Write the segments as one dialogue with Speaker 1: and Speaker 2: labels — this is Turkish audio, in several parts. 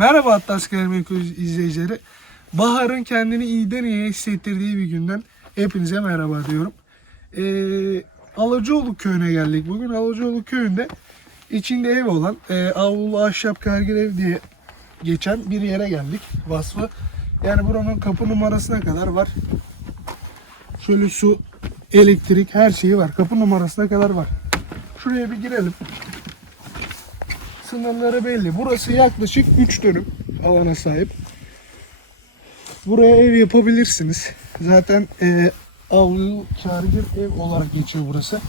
Speaker 1: Merhaba Atlas Gayrimenkul izleyicileri. Bahar'ın kendini iyiden iyiye hissettirdiği bir günden hepinize merhaba diyorum. Ee, Alacaoğlu köyüne geldik. Bugün Alacaoğlu köyünde içinde ev olan e, Avlulu Ahşap Kargil Ev diye geçen bir yere geldik. Vasfı. Yani buranın kapı numarasına kadar var. Şöyle su, elektrik her şeyi var. Kapı numarasına kadar var. Şuraya bir girelim. Sınırları belli. Burası yaklaşık 3 dönüm alana sahip. Buraya ev yapabilirsiniz. Zaten e, avlu kargır ev olarak geçiyor burası.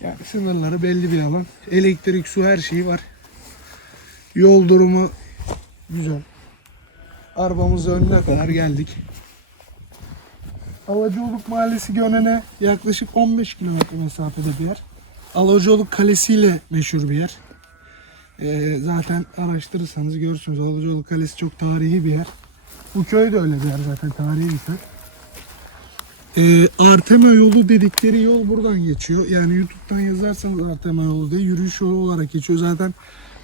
Speaker 1: Yani sınırları belli bir alan. Elektrik, su her şeyi var. Yol durumu güzel. Arabamızla önüne kadar geldik. Alacaoluk Mahallesi Gönen'e yaklaşık 15 kilometre mesafede bir yer. Alacaoluk Kalesi ile meşhur bir yer. Ee, zaten araştırırsanız görürsünüz Alacaoluk Kalesi çok tarihi bir yer. Bu köy de öyle bir yer zaten tarihi bir köy. Ee, Artema yolu dedikleri yol buradan geçiyor. Yani YouTube'dan yazarsanız Artema yolu diye yürüyüş yolu olarak geçiyor. Zaten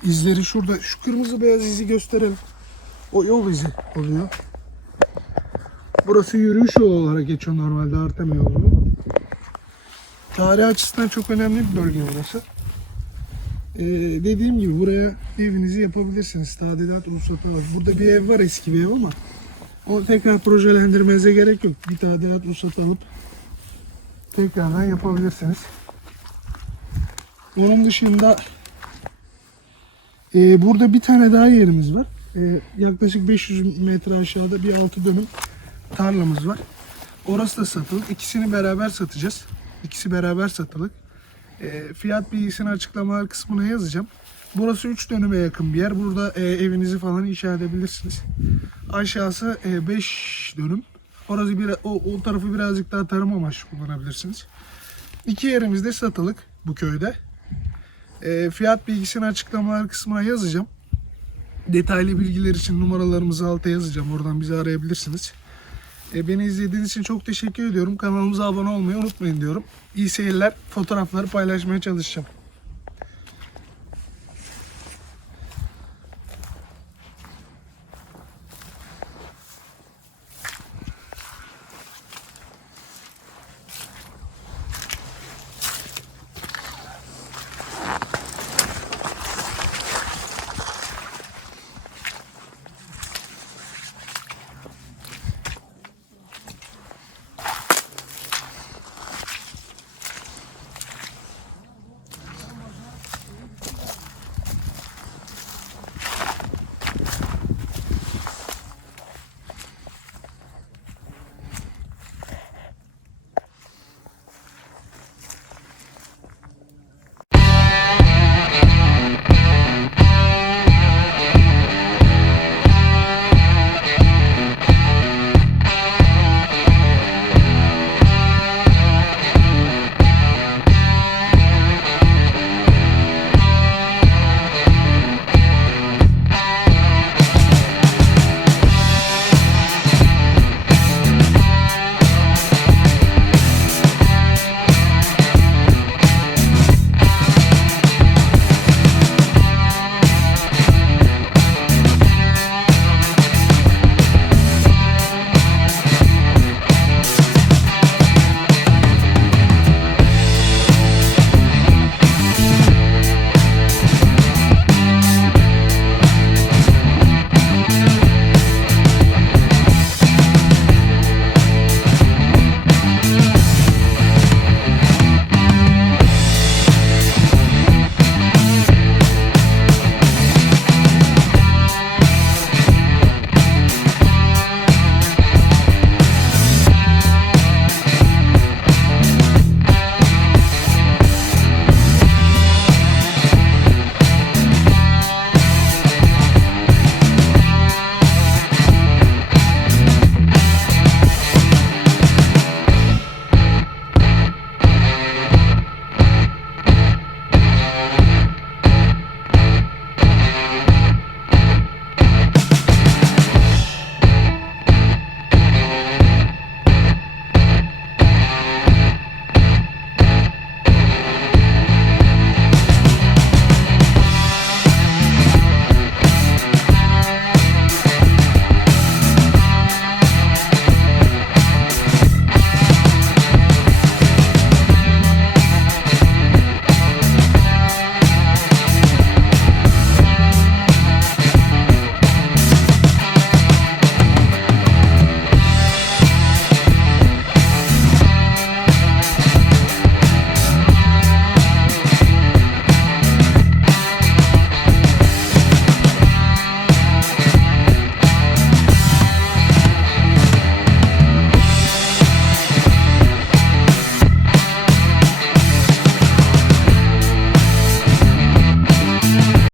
Speaker 1: izleri şurada. Şu kırmızı beyaz izi gösterelim. O yol izi oluyor. Burası yürüyüş yolu olarak geçiyor normalde Artema yolu. Tarih açısından çok önemli bir bölge burası. Ee, dediğim gibi buraya evinizi yapabilirsiniz. Tadilat ruhsatı var. Burada bir ev var eski bir ev ama onu tekrar projelendirmenize gerek yok. Bir tadilat ruhsatı alıp tekrardan yapabilirsiniz. Onun dışında e, burada bir tane daha yerimiz var. E, yaklaşık 500 metre aşağıda bir altı dönüm tarlamız var. Orası da satılık. İkisini beraber satacağız. İkisi beraber satılık. E, fiyat bilgisini açıklamalar kısmına yazacağım. Burası 3 dönüme yakın bir yer. Burada e, evinizi falan inşa edebilirsiniz. Aşağısı 5 dönüm. Orası bir, o, o tarafı birazcık daha tarım amaçlı kullanabilirsiniz. İki yerimiz de satılık bu köyde. E, fiyat bilgisini açıklamalar kısmına yazacağım. Detaylı bilgiler için numaralarımızı alta yazacağım. Oradan bizi arayabilirsiniz. E, beni izlediğiniz için çok teşekkür ediyorum. Kanalımıza abone olmayı unutmayın diyorum. İyi seyirler. Fotoğrafları paylaşmaya çalışacağım.